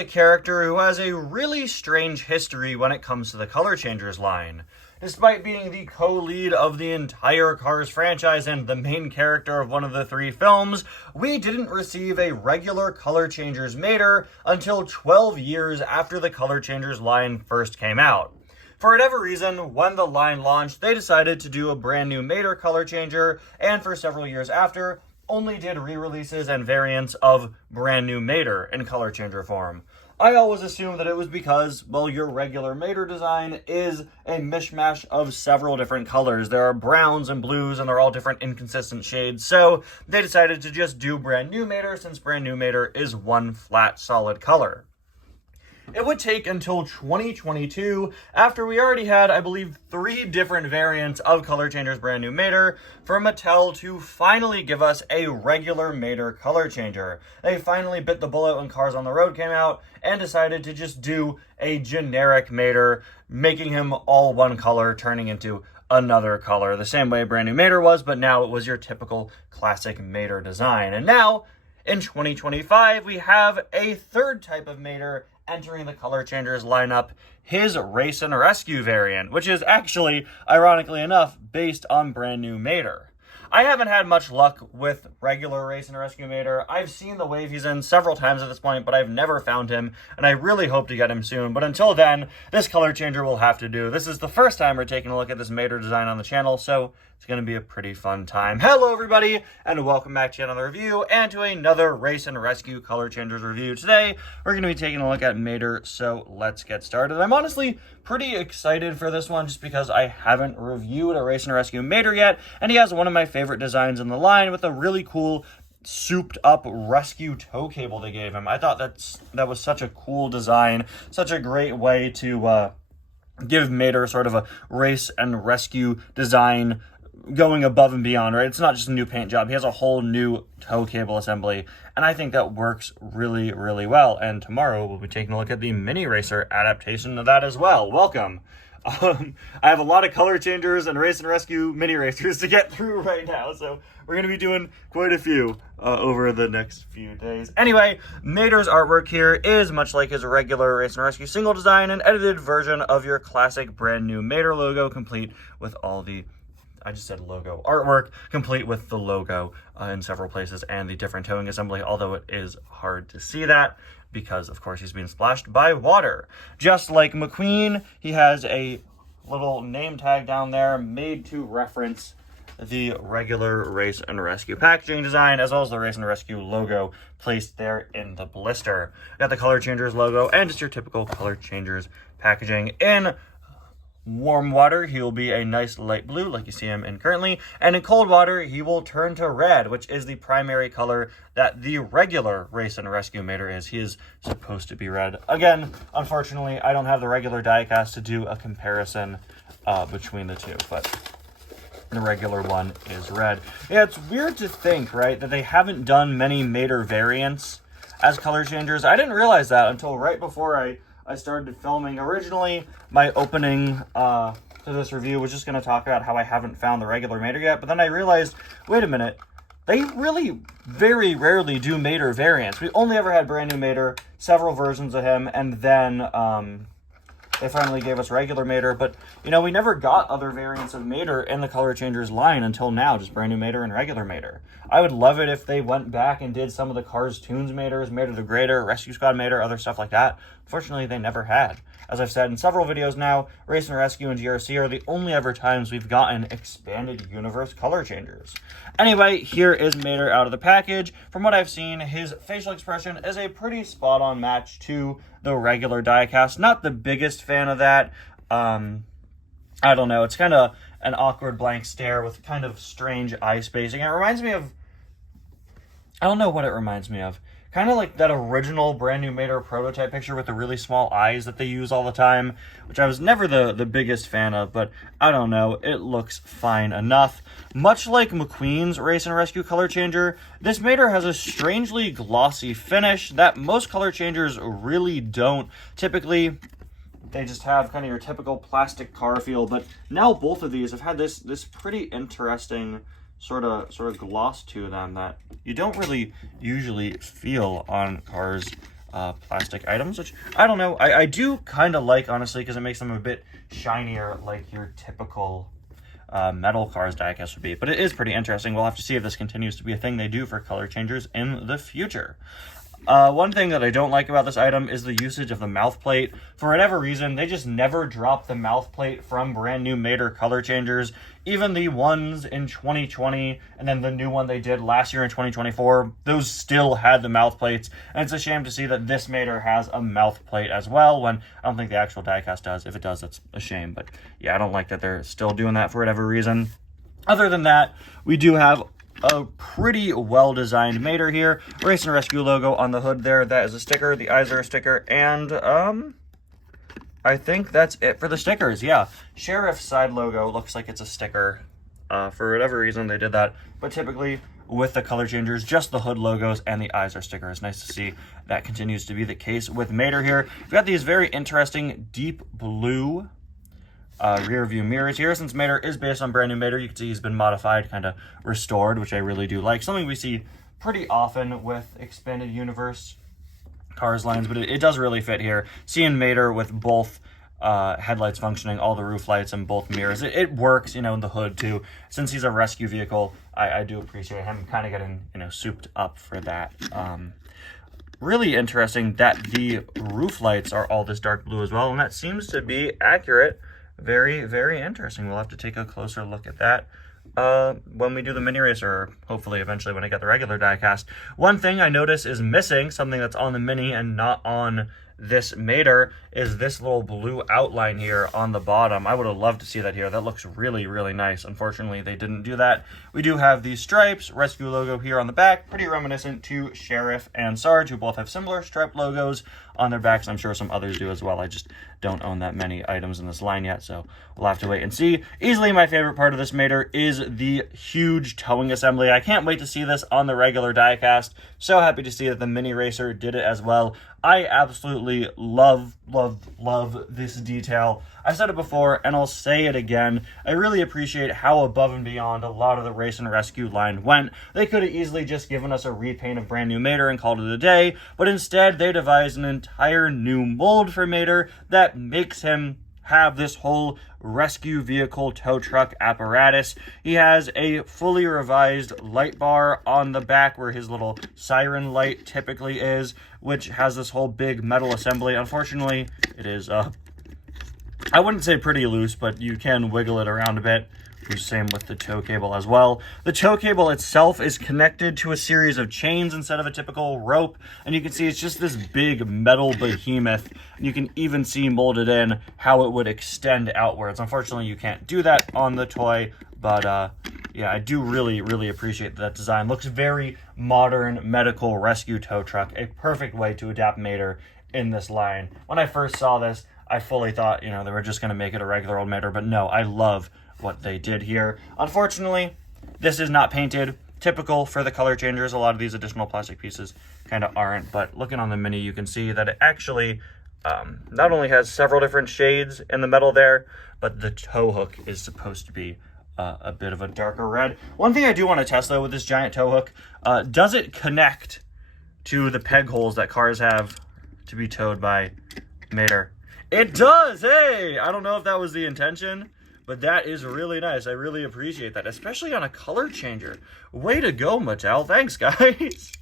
a character who has a really strange history when it comes to the Color Changers line. Despite being the co-lead of the entire Cars franchise and the main character of one of the 3 films, we didn't receive a regular Color Changers Mater until 12 years after the Color Changers line first came out. For whatever reason, when the line launched, they decided to do a brand new Mater color changer, and for several years after, only did re-releases and variants of brand new Mater in color changer form. I always assumed that it was because, well, your regular Mater design is a mishmash of several different colors. There are browns and blues, and they're all different inconsistent shades, so they decided to just do brand new Mater since brand new Mater is one flat, solid color. It would take until 2022, after we already had, I believe, 3 different variants of Color Changers Brand New Mater, for Mattel to finally give us a regular Mater color changer. They finally bit the bullet when Cars on the Road came out, and decided to just do a generic Mater, making him all one color, turning into another color, the same way Brand New Mater was, but now it was your typical classic Mater design. And now, in 2025, we have a 3rd type of Mater entering the Color Changers lineup, his Race and Rescue variant, which is actually, ironically enough, based on Brand New Mater. I haven't had much luck with regular Race and Rescue Mater. I've seen the wave he's in several times at this point, but I've never found him, and I really hope to get him soon. But until then, this color changer will have to do. This is the first time we're taking a look at this Mater design on the channel, so it's going to be a pretty fun time. Hello, everybody, and welcome back to another review, and to another Race and Rescue Color Changers review. Today, we're going to be taking a look at Mater, so let's get started. I'm honestly pretty excited for this one, just because I haven't reviewed a Race and Rescue Mater yet, and he has one of my favorite designs in the line with a really cool souped up rescue tow cable they gave him. I thought that was such a cool design, such a great way to give Mater sort of a race and rescue design going above and beyond, right? It's not just a new paint job. He has a whole new tow cable assembly, and I think that works really, really well. And tomorrow we'll be taking a look at the Mini Racer adaptation of that as well. Welcome. I have a lot of color changers and Race and Rescue Mini Racers to get through right now, so we're going to be doing quite a few over the next few days. Anyway, Mater's artwork here is much like his regular Race and Rescue single design, an edited version of your classic brand new Mater logo, complete with all the artwork, complete with the logo in several places and the different towing assembly, although it is hard to see that because, of course, he's being splashed by water. Just like McQueen, he has a little name tag down there made to reference the regular Race and Rescue packaging design, as well as the Race and Rescue logo placed there in the blister. Got the Color Changers logo and just your typical Color Changers packaging. In warm water, he will be a nice light blue like you see him in currently, and in cold water he will turn to red, which is the primary color that the regular Race and Rescue Mater is. He is supposed to be red. Again, unfortunately, I don't have the regular diecast to do a comparison between the two, but the regular one is red. Yeah, it's weird to think, right, that they haven't done many Mater variants as color changers. I didn't realize that until right before I started filming. Originally, my opening to this review was just going to talk about how I haven't found the regular Mater yet, but then I realized, wait a minute, they really very rarely do Mater variants. We only ever had Brand New Mater, several versions of him, and then they finally gave us regular Mater, but, you know, we never got other variants of Mater in the Color Changers line until now, just Brand New Mater and regular Mater. I would love it if they went back and did some of the Cars Toons Maters, Mater the Greater, Rescue Squad Mater, other stuff like that. Unfortunately, they never had. As I've said in several videos now, Race and Rescue and GRC are the only ever times we've gotten expanded universe color changers. Anyway, here is Mater out of the package. From what I've seen, his facial expression is a pretty spot-on match to the regular diecast. Not the biggest fan of that. I don't know. It's kind of an awkward blank stare with kind of strange eye spacing. It reminds me of, I don't know what it reminds me of. Kind of like that original Brand New Mater prototype picture with the really small eyes that they use all the time, which I was never the biggest fan of, but I don't know, it looks fine enough. Much like McQueen's Race and Rescue color changer, this Mater has a strangely glossy finish that most color changers really don't. Typically, they just have kind of your typical plastic car feel, but now both of these have had this pretty interesting sort of gloss to them that you don't really usually feel on cars plastic items, which I don't know. I do kind of like, honestly, because it makes them a bit shinier like your typical metal Cars diecast would be. But it is pretty interesting. We'll have to see if this continues to be a thing they do for color changers in the future. One thing that I don't like about this item is the usage of the mouth plate. For whatever reason, they just never drop the mouth plate from brand new Mater color changers. Even the ones in 2020 and then the new one they did last year in 2024, those still had the mouth plates. And it's a shame to see that this Mater has a mouth plate as well, when I don't think the actual diecast does. If it does, that's a shame. But yeah, I don't like that they're still doing that for whatever reason. Other than that, we do have a pretty well-designed Mater here. Race and Rescue logo on the hood there. That is a sticker. The eyes are a sticker. And, I think that's it for the stickers. Yeah. Sheriff's side logo looks like it's a sticker. For whatever reason, they did that. But typically, with the color changers, just the hood logos and the eyes are stickers. Nice to see that continues to be the case with Mater here. We've got these very interesting deep blue rear view mirrors here. Since Mater is based on brand new Mater, you can see he's been modified, kind of restored, which I really do like. Something we see pretty often with expanded universe Cars lines, but it does really fit here. Seeing Mater with both headlights functioning, all the roof lights, and both mirrors, it works, you know, in the hood too. Since he's a rescue vehicle, I do appreciate him kind of getting, you know, souped up for that. Really interesting that the roof lights are all this dark blue as well, and that seems to be accurate. Very, very interesting. We'll have to take a closer look at that when we do the mini racer, or hopefully eventually when I get the regular diecast. One thing I notice is missing, something that's on the mini and not on this Mater, is this little blue outline here on the bottom. I would have loved to see that here. That looks really, really nice. Unfortunately, they didn't do that. We do have these stripes, rescue logo here on the back, pretty reminiscent to Sheriff and Sarge, who both have similar stripe logos on their backs. I'm sure some others do as well. I just don't own that many items in this line yet, so we'll have to wait and see. Easily my favorite part of this Mater is the huge towing assembly. I can't wait to see this on the regular diecast. So happy to see that the mini racer did it as well. I absolutely love this detail. I've said it before, and I'll say it again. I really appreciate how above and beyond a lot of the Race and Rescue line went. They could have easily just given us a repaint of brand new Mater and called it a day, but instead they devised an entire new mold for Mater that makes him have this whole rescue vehicle tow truck apparatus. He has a fully revised light bar on the back where his little siren light typically is, which has this whole big metal assembly. Unfortunately, it is, I wouldn't say pretty loose, but you can wiggle it around a bit. Same with the tow cable as well. The tow cable itself is connected to a series of chains instead of a typical rope, and you can see it's just this big metal behemoth. You can even see molded in how it would extend outwards. Unfortunately, you can't do that on the toy, but yeah, I do really appreciate that design. Looks very modern medical rescue tow truck, a perfect way to adapt Mater in this line. When I first saw this, I fully thought, you know, they were just going to make it a regular old Mater, but no, I love what they did here. Unfortunately, this is not painted. Typical for the color changers, a lot of these additional plastic pieces kind of aren't, but looking on the mini, you can see that it actually not only has several different shades in the metal there, but the tow hook is supposed to be a bit of a darker red. One thing I do want to test though with this giant tow hook, does it connect to the peg holes that cars have to be towed by Mater? It does! Hey! I don't know if that was the intention, but that is really nice. I really appreciate that, especially on a color changer. Way to go, Mattel. Thanks, guys.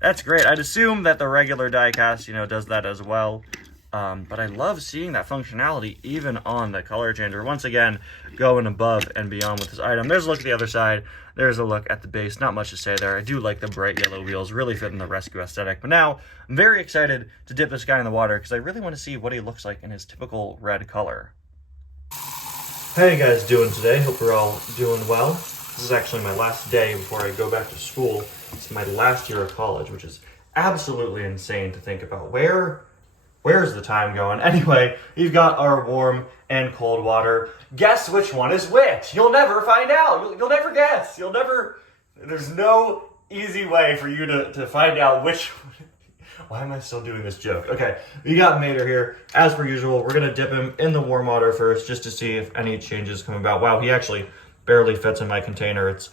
That's great. I'd assume that the regular diecast, you know, does that as well. But I love seeing that functionality even on the color changer. Once again, going above and beyond with this item. There's a look at the other side. There's a look at the base. Not much to say there. I do like the bright yellow wheels. Really fit in the rescue aesthetic. But now, I'm very excited to dip this guy in the water because I really want to see what he looks like in his typical red color. How you guys doing today? Hope we're all doing well. This is actually my last day before I go back to school. It's my last year of college, which is absolutely insane to think about. Where's the time going? Anyway, you've got our warm and cold water. Guess which one is which? You'll never find out. You'll never guess. There's no easy way for you to find out which. Why am I still doing this joke? Okay, we got Mater here. As per usual, we're going to dip him in the warm water first just to see if any changes come about. Wow, he actually barely fits in my container. It's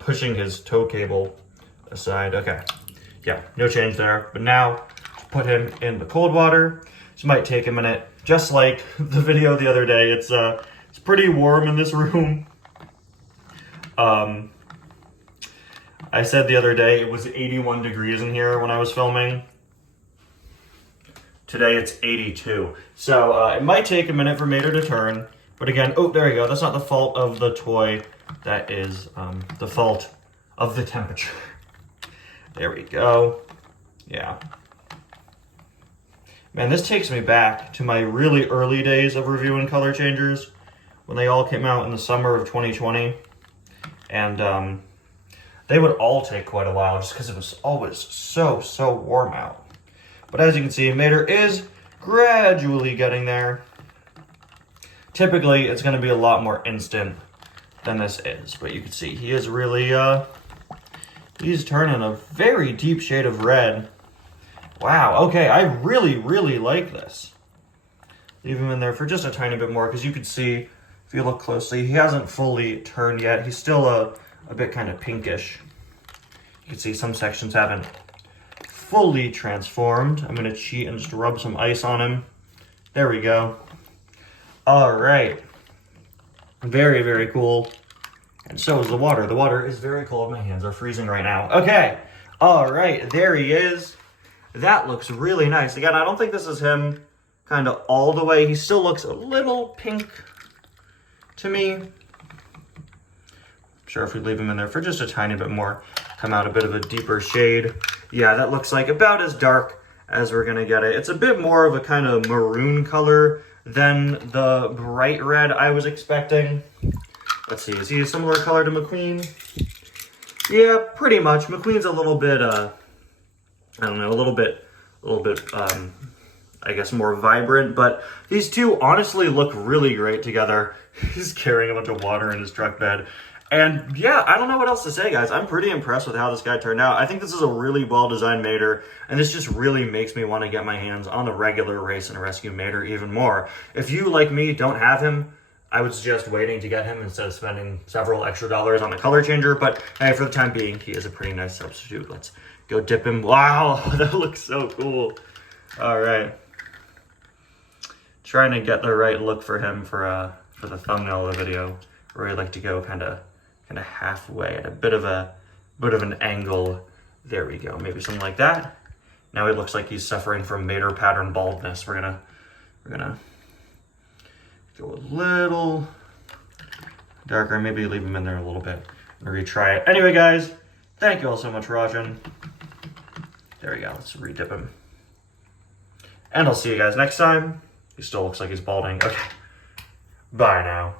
pushing his tow cable aside. Okay, yeah, no change there. But now, put him in the cold water. This might take a minute, just like the video the other day. It's pretty warm in this room. I said the other day it was 81 degrees in here when I was filming. Today it's 82. So it might take a minute for Mater to turn. But again, oh, there you go. That's not the fault of the toy. That is the fault of the temperature. There we go. Yeah. Man, this takes me back to my really early days of reviewing color changers when they all came out in the summer of 2020. And they would all take quite a while just because it was always so warm out. But as you can see, Mater is gradually getting there. Typically, it's going to be a lot more instant than this is. But you can see he is really, he's turning a very deep shade of red. Wow, okay, I really like this. Leave him in there for just a tiny bit more, because you can see, if you look closely, he hasn't fully turned yet. He's still a bit kind of pinkish. You can see some sections haven't fully transformed. I'm going to cheat and just rub some ice on him. There we go. All right. Very cool. And so is the water. The water is very cold. My hands are freezing right now. Okay. All right. There he is. That looks really nice. Again, I don't think this is him kind of all the way. He still looks a little pink to me. I'm sure if we leave him in there for just a tiny bit more, come out a bit of a deeper shade. Yeah, that looks like about as dark as we're going to get it. It's a bit more of a kind of maroon color than the bright red I was expecting. Let's see, is he a similar color to McQueen? Yeah, pretty much. McQueen's a little bit, I don't know, a little bit, I guess more vibrant, but these two honestly look really great together. He's carrying a bunch of water in his truck bed. And yeah, I don't know what else to say, guys. I'm pretty impressed with how this guy turned out. I think this is a really well-designed Mater, and this just really makes me want to get my hands on the regular Race and Rescue Mater even more. If you, like me, don't have him, I would suggest waiting to get him instead of spending several extra dollars on the color changer, but hey, for the time being, he is a pretty nice substitute. Let's go dip him. Wow, that looks so cool. All right. Trying to get the right look for him for the thumbnail of the video. I really like to go kind of halfway at a bit of an angle. There we go. Maybe something like that. Now he looks like he's suffering from Mater pattern baldness. We're gonna go a little darker. Maybe leave him in there a little bit and retry it. Anyway, guys, thank you all so much for watching. There we go. Let's re-dip him. And I'll see you guys next time. He still looks like he's balding. Okay. Bye now.